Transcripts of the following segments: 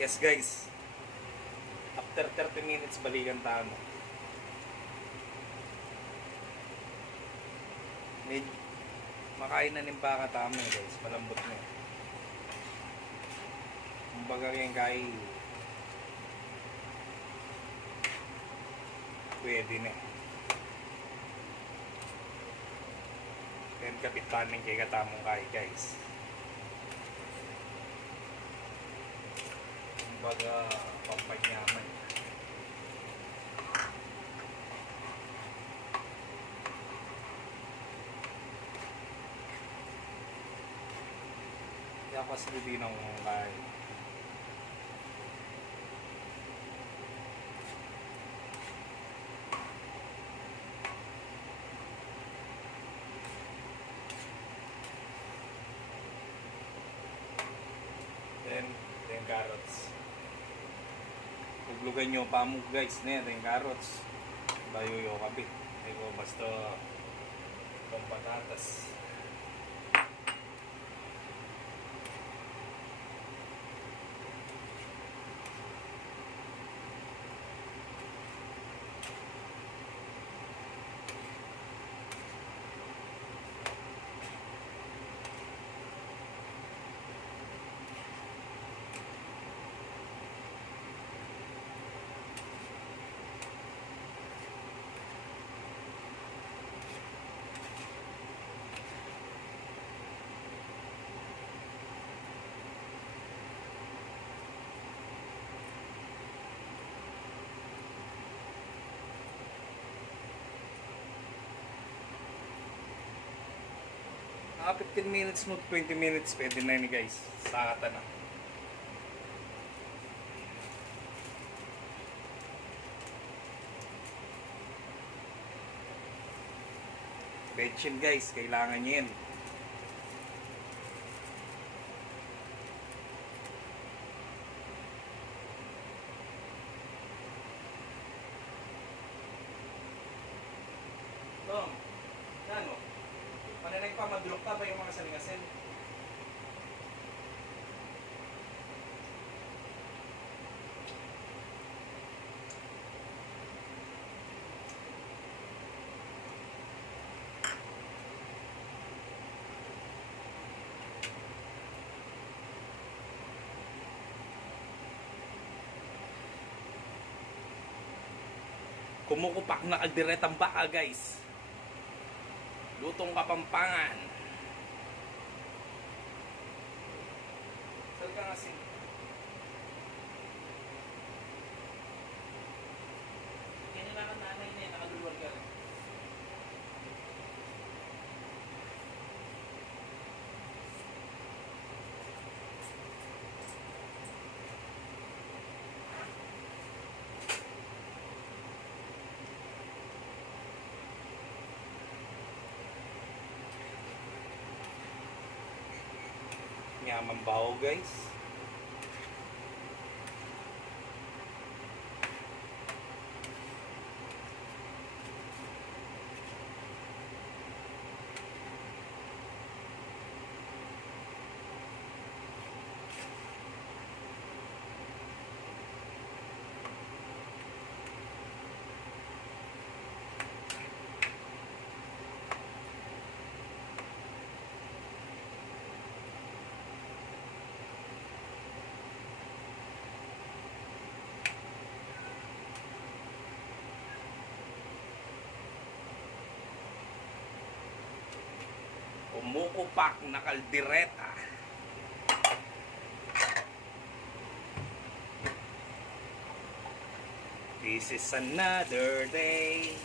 Yes guys, after 30 minutes balikan tayo. Makain na ng baka tama guys, malambot na. Kumbaga yung kay pwede na. Then kapitan kay katamong kay guys. Kumbaga pampanyaman. Yapas din ang kay. Then carrots. Huglugan nyo pa mo guys na yung carrots. Bayo yung kape. Eko basta itong patatas. Mga 15 minutes mo, 20 minutes, pwede na yun guys. Sakata na. Betchin guys, kailangan nyo yan. Tom, ano? Mananay pa, madrop ka ba yung mga salingasin? Kumukupak na kalderetang baka guys. Lutong Kapampangan. Saan ka kasi? Kailangan nanay niya, nakaduluwal ka rin. Yaman baho guys. Kumukupak na kaldereta. This is another day.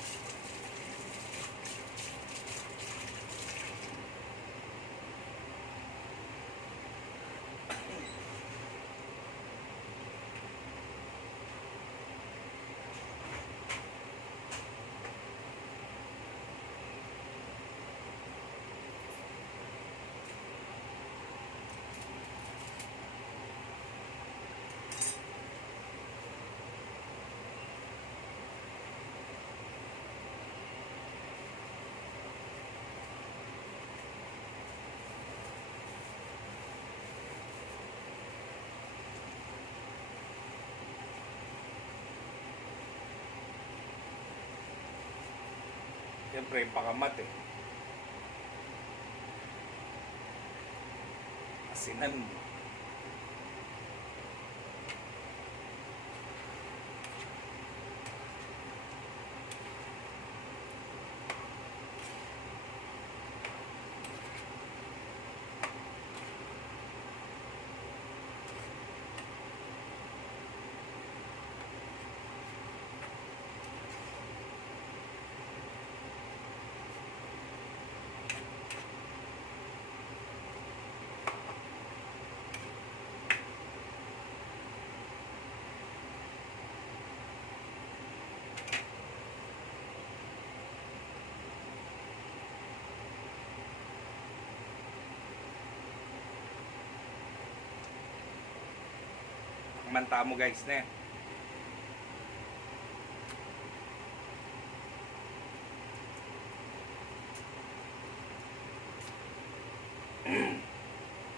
Siyempre, pakamat eh. Asinan mo. Manta mo guys na.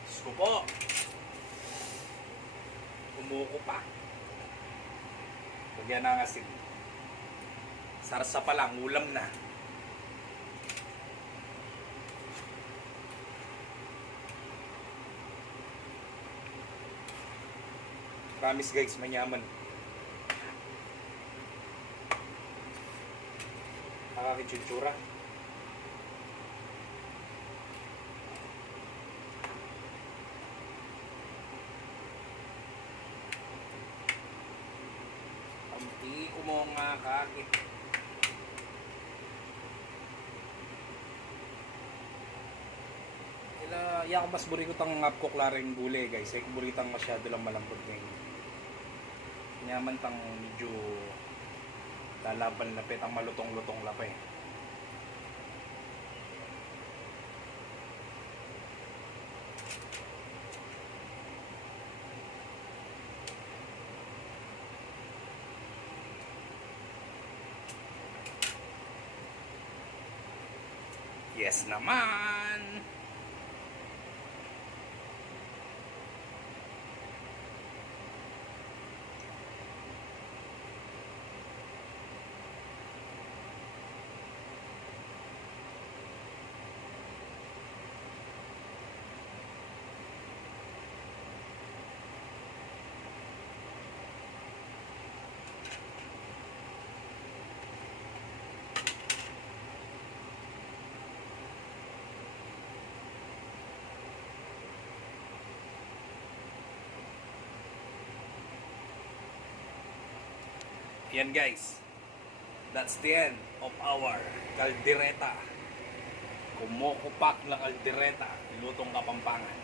Gusto po. Umuko pa. Lagyan ng asin. Sarsa pa lang, ulam na. Promise guys, manyaman. Nakakitsura. Kamti ko mo nga kakit. Iya ko mas burikot ang ngap ko klaring gulay guys. Ay buritang masyado lang malambot ngayon. Nyaman tang medyo lalaban lapit ang malutong-lutong lapay. Yes naman! Yan guys, that's the end of our kaldereta. Kumukupak na kaldereta, lutong Kapampangan.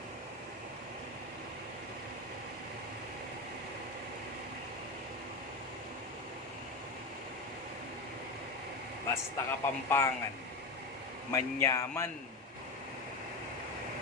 Basta Kapampangan, manyaman.